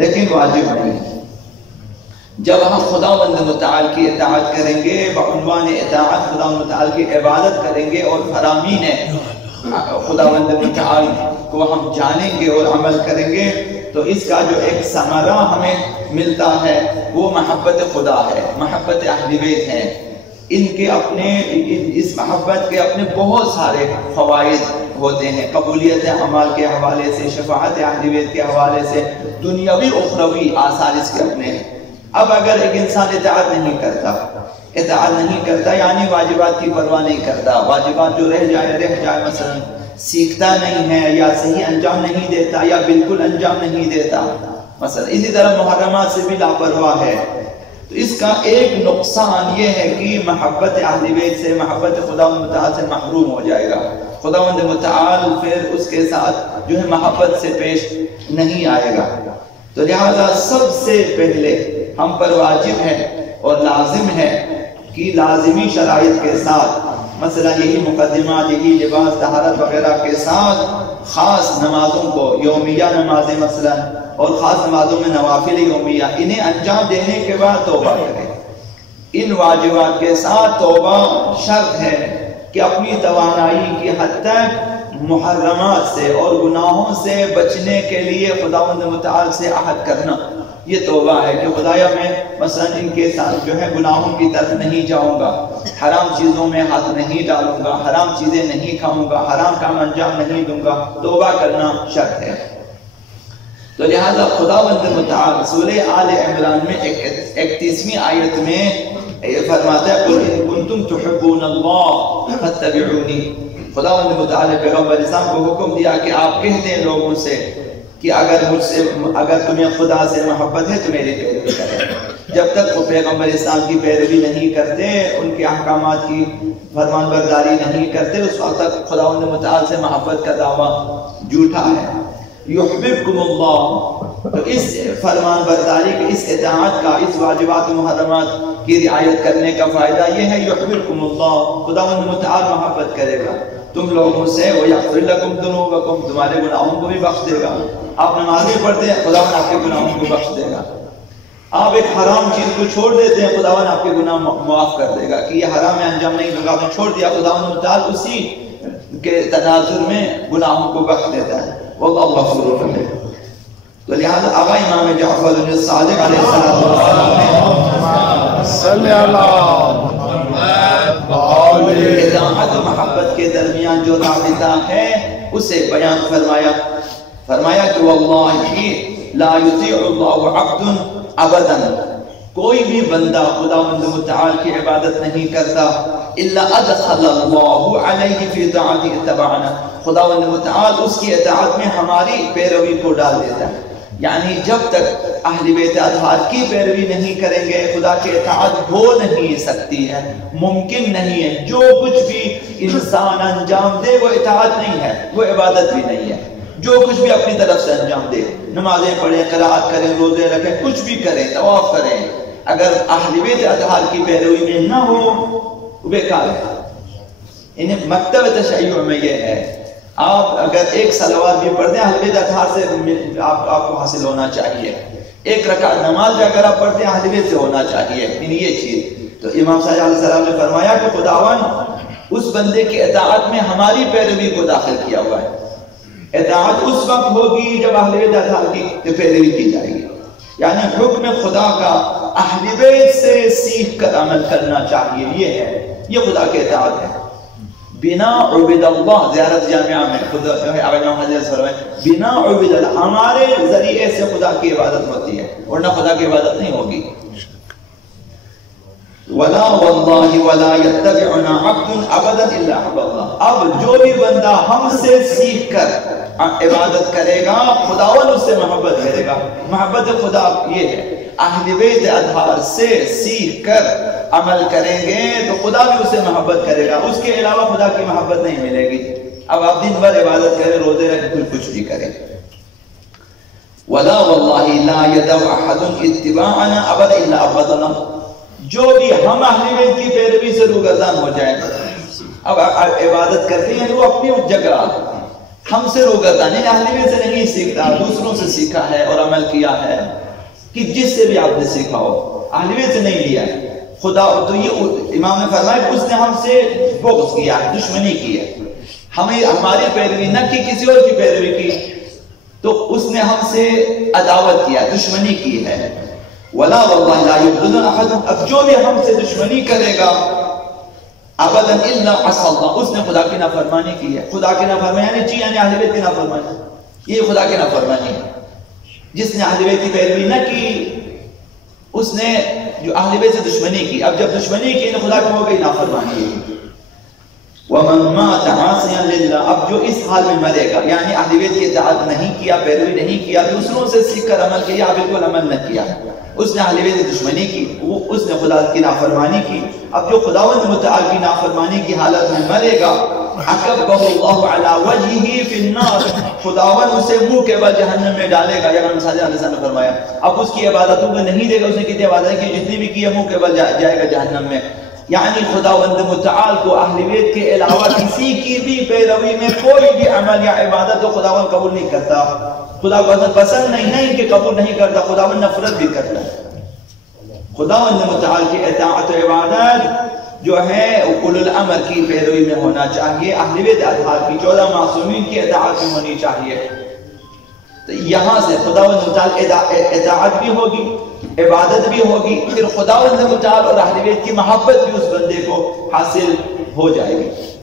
لیکن واجب نہیں۔ جب ہم خداوند متعال کی اطاعت کریں گے، بعنوان اطاعت خداوند متعال کی عبادت کریں گے اور فرامین خداوند متعال کو ہم جانیں گے اور عمل کریں گے، تو اس کا جو ایک ثمرہ ہمیں ملتا ہے وہ محبت خدا ہے، محبت اہل بیت ہے۔ ان کے اپنے اس محبت کے اپنے بہت سارے فوائد ہوتے ہیں، قبولیت اعمال کے حوالے سے، شفاعت اہل بیت کے حوالے سے، دنیاوی اخروی آثار اس کے اپنے ہیں۔ اب اگر ایک انسان اطاعت نہیں کرتا یعنی واجبات کی پرواہ نہیں کرتا، واجبات جو رہ جائے مثلا سیکھتا نہیں ہے یا صحیح انجام نہیں دیتا یا بالکل انجام نہیں دیتا مثلا، اسی طرح محرمات سے بھی لاپرواہ ہے، تو اس کا ایک نقصان یہ ہے کہ محبت اہل بیت سے، محبت خداوند متعال سے محروم ہو جائے گا۔ خداوند متعال پھر اس کے ساتھ جو ہے محبت سے پیش نہیں آئے گا۔ تو لہذا سب سے پہلے ہم پر واجب ہے اور لازم ہے کہ لازمی شرائط کے ساتھ، مثلا یہی مقدمات، یہی لباس، طہارت وغیرہ کے ساتھ خاص نمازوں کو، یومیہ نمازیں مثلا اور خاص نمازوں میں نوافل یومیہ، انہیں انجام دینے کے بعد توبہ کریں۔ ان واجبات کے ساتھ توبہ شرط ہے کہ اپنی توانائی کی حد تک محرمات سے اور گناہوں سے بچنے کے لیے خداوند متعال سے عہد کرنا، یہ توبہ ہے کہ خدایا میں مثلا ان کے ساتھ جو ہے گناہوں کی طرف نہیں جاؤں گا، حرام چیزوں میں ہاتھ نہیں ڈالوں گا، حرام چیزیں نہیں کھاؤں گا، حرام کام انجام نہیں دوں گا، توبہ کرنا شرط ہے۔ تو لہذا خداوند متعال سورہ آل عمران میں 31ویں آیت میں فرماتا ہے قُلْ إِن كُنْتُمْ تُحِبُّونَ اللَّهَ فَاتَّبِعُونِي۔ خداوند متعال نے پیغمبر اسلام کو حکم دیا کہ آپ کہہ دیں لوگوں سے کہ اگر تمہیں خدا سے محبت ہے تو میری پیروی کریں۔ جب تک وہ پیغمبر اسلام کی پیروی نہیں کرتے، ان کے احکامات کی فرمان برداری نہیں کرتے، اس وقت تک خداوند متعال سے محبت کا دعویٰ جھوٹا ہے۔ یحببکم اللہ، تو اس فرمان برداری کے، اس اطاعت کا، اس واجبات و محرمات کی رعایت کرنے کا فائدہ یہ ہے یحببکم اللہ، خداوند متعال محبت کرے گا تم لوگوں سے، وَيَغْفِرْ لَكُمْ ذُنُوبَكُمْ، تمہارے گناہوں کو بھی بخش دے گا۔ آپ نمازیں پڑھتے ہیں، خداوند آپ کے گناہوں کو بخش دے گا۔ آپ ایک حرام چیز کو چھوڑ دیتے ہیں، خداوند آپ کے گناہ معاف کر دے گا کہ یہ حرام میں انجام نہیں دوں گا، آپ نے چھوڑ دیا، خداوند متعال اسی کے تناظر میں گناہوں کو بخش دیتا ہے، واللہ غفور رحیم۔ تو لہذا آقا امام جعفر الصادق علیہ السلام صلی اللہ اطاعت و محبت کے درمیان جو رابطہ ہے اسے بیان فرمایا کہ واللہ لا یطیع اللہ عبد ابدا، کوئی بھی بندہ خداوند متعال کی عبادت نہیں کرتا الا ادخل اللہ علیہ فی طاعته اتبعنا، خداوند متعال اس کی اطاعت میں ہماری پیروی کو ڈال دیتا ہے۔ یعنی جب تک اہل بیت اطہار کی پیروی نہیں کریں گے خدا کی اطاعت ہو نہیں سکتی ہے، ممکن نہیں ہے۔ جو کچھ بھی انسان انجام دے وہ اطاعت نہیں ہے، وہ عبادت بھی نہیں ہے۔ جو کچھ بھی اپنی طرف سے انجام دے، نمازیں پڑھیں، قرات کریں، روزے رکھیں، کچھ بھی کریں، طواف کریں، اگر اہل بیت اطہار کی پیروی میں نہ ہو بیکار ہے۔ انہیں مکتب تشیع میں یہ ہے، آپ اگر ایک صلوات بھی پڑھتے ہیں اہل بیت اطہار سے آپ کو حاصل ہونا چاہیے، ایک رکعت نماز بھی اگر آپ پڑھتے ہیں اہل بیت سے ہونا چاہیے، یہ چیز۔ تو امام صلی اللہ علیہ وسلم نے فرمایا کہ خداوند اس بندے کی اطاعت میں ہماری پیروی کو داخل کیا ہوا ہے۔ اطاعت اس وقت ہوگی جب اہل بیت اطہار کی پیروی کی جائے گی، یعنی حکم خدا کا اہل بیت سے سیکھ کر عمل کرنا چاہیے، یہ خدا کی اطاعت ہے۔ بنا عبد اللہ، زیارت جامعہ میں خدا امام حضرت فرمائے بنا عبد اللہ، ہمارے ذریعے سے خدا کی عبادت ہوتی ہے، ورنہ خدا کی عبادت نہیں ہوگی۔ ولا واللہ ولا یتبعنا عبد ابدا الا حب اللہ، اب جو بھی بندہ ہم سے سیکھ کر عبادت کرے گا خداوند اس سے محبت کرے گا۔ محبت خدا یہ ہے، اہل بیت اطہار سے سیکھ کر عمل کریں گے تو خدا بھی اسے محبت کرے گا، اس کے علاوہ خدا کی محبت نہیں ملے گی۔ اب آپ دن بھر عبادت کریں، روزے رکھیں، کچھ بھی کریں۔ ولا واللہ لا يدع احد اتباعنا ابدا الا ابغضنا، جو بھی ہم اہل بیت کی پیروی سے روگردان ہو جائے، اب عبادت کرتے ہیں وہ اپنی جگہ، ہم سے روگردانی اہل بیت سے نہیں سیکھتا، دوسروں سے سیکھا ہے اور عمل کیا ہے، کہ جس سے بھی آپ نے سیکھا ہو، اہل بیت سے نہیں لیا ہے۔ خدا تو یہ امام نے فرمایا اس نے ہم سے بغض کیا ہے، دشمنی کی ہے، ہمیں ہماری پیروی نہ کی، کسی اور کی پیروی کی، تو اس نے ہم سے عداوت کیا، دشمنی کی ہے۔ وَلَا وَاللَّهِ لَا يُبْغِضُنَا أَحَدٌ، اب جو بھی ہم سے دشمنی کرے گا ابدا الا عصى اللہ، اس نے خدا کی نافرمانی کی ہے۔ خدا کی نافرمانی یعنی اہل بیت کی نافرمانی، یہ خدا کی نافرمانی ہے۔ جس نے اہل بیت کی پیروی نہ کی اس نے جو اہل بیت سے دشمنی کی، اب جب دشمنی کی تو خدا کی ہو گئی نافرمانی۔ وَمَنْ مَاتَ عَاصِيًا لِلَّهِ، اب جو اس حال میں مرے گا، یعنی اہل بیت کی اطاعت نہیں کیا، پیروی نہیں کیا، دوسروں سے سیکھ کر عمل کیا، بالکل عمل نہ کیا، اس نے اہل بیت کی دشمنی کی، اس نے خدا کی نافرمانی کی۔ اب جو خداوند متعال کی نافرمانی کی حالت میں مرے گا، عَقَبَّهُ اللَّهُ عَلَى وَجْهِهِ فِي النَّارِ، خداوند اسے منہ کے بل جہنم میں ڈالے گا، یا صلی اللہ علیہ وسلم نے فرمایا۔ اب اس کی عبادتوں میں نہیں دے گا، اس نے کتنی عبادت کی، جتنی بھی کی ہے منہ کے بل جائے گا جہنم میں۔ یعنی خداوند متعال کو اہل بیت کے علاوہ کسی کی بھی پیروی میں کوئی بھی عمل یا عبادت تو خداوند قبول نہیں کرتا۔ خداوند پسند نہیں کہ قبول نہیں کرتا، خداوند نفرت بھی کرتا ہے۔ خداوند متعال کی اطاعت و عبادت جو ہے اولو الامر کی پیروی میں ہونا چاہیے، اہل بیت اطہار کی 14 معصومین کی اطاعت میں ہونی چاہیے۔ تو یہاں سے خداوند متعال اطاعت بھی ہوگی، عبادت بھی ہوگی، پھر خداوند متعال اور اہل بیت کی محبت بھی اس بندے کو حاصل ہو جائے گی۔